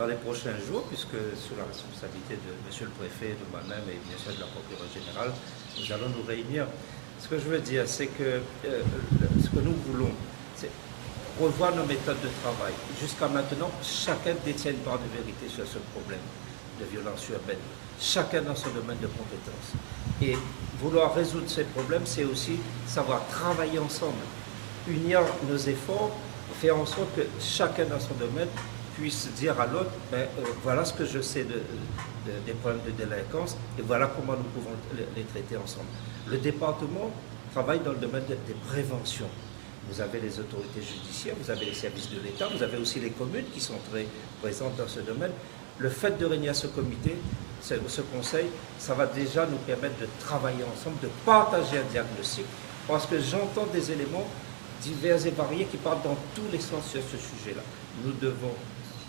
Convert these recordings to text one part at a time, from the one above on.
dans les prochains jours, puisque sous la responsabilité de M. le Préfet, de moi-même et bien sûr de la procureure générale, nous allons nous réunir. Ce que je veux dire, c'est que ce que nous voulons, c'est revoir nos méthodes de travail. Jusqu'à maintenant, chacun détient une part de vérité sur ce problème de violence urbaine. Chacun dans son domaine de compétences. Et vouloir résoudre ces problèmes, c'est aussi savoir travailler ensemble, unir nos efforts, faire en sorte que chacun dans son domaine puisse dire à l'autre, voilà ce que je sais des problèmes de délinquance et voilà comment nous pouvons les traiter ensemble. Le département travaille dans le domaine des préventions. Vous avez les autorités judiciaires, vous avez les services de l'État, vous avez aussi les communes qui sont très présentes dans ce domaine. Le fait de réunir ce comité, ce conseil, ça va déjà nous permettre de travailler ensemble, de partager un diagnostic, parce que j'entends des éléments divers et variés qui partent dans tous les sens sur ce sujet-là. Nous devons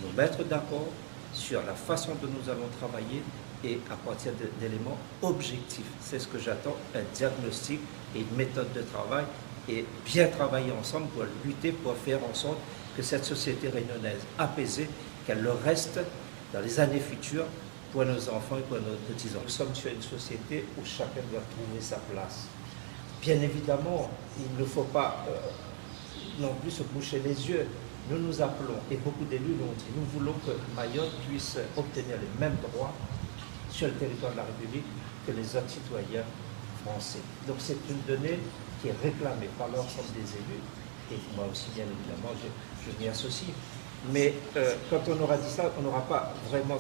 nous mettre d'accord sur la façon dont nous allons travailler et à partir d'éléments objectifs. C'est ce que j'attends, un diagnostic et une méthode de travail et bien travailler ensemble pour lutter, pour faire en sorte que cette société réunionnaise apaisée, qu'elle le reste dans les années futures pour nos enfants et pour nos petits-enfants. Nous sommes sur une société où chacun doit trouver sa place. Bien évidemment, il ne faut pas non plus se boucher les yeux. Nous nous appelons, et beaucoup d'élus l'ont dit, nous voulons que Mayotte puisse obtenir les mêmes droits sur le territoire de la République que les autres citoyens français. Donc c'est une donnée qui est réclamée par l'ensemble des élus, et moi aussi bien évidemment je m'y associe. Mais quand on aura dit ça, on n'aura pas vraiment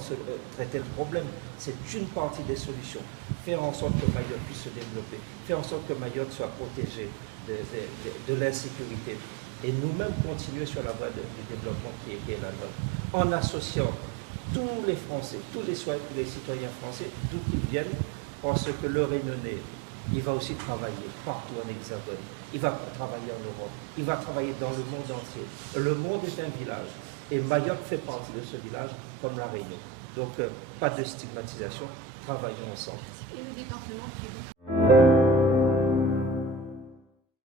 traité le problème. C'est une partie des solutions. Faire en sorte que Mayotte puisse se développer, faire en sorte que Mayotte soit protégée de l'insécurité, et nous-mêmes continuer sur la voie du développement qui est la nôtre, en associant tous les Français, tous les citoyens français, d'où qu'ils viennent, parce que le Réunionnais, il va aussi travailler partout en Hexagone, il va travailler en Europe, il va travailler dans le monde entier. Le monde est un village, et Mayotte fait partie de ce village, comme la Réunion. Donc, pas de stigmatisation, travaillons ensemble. Et le département qui est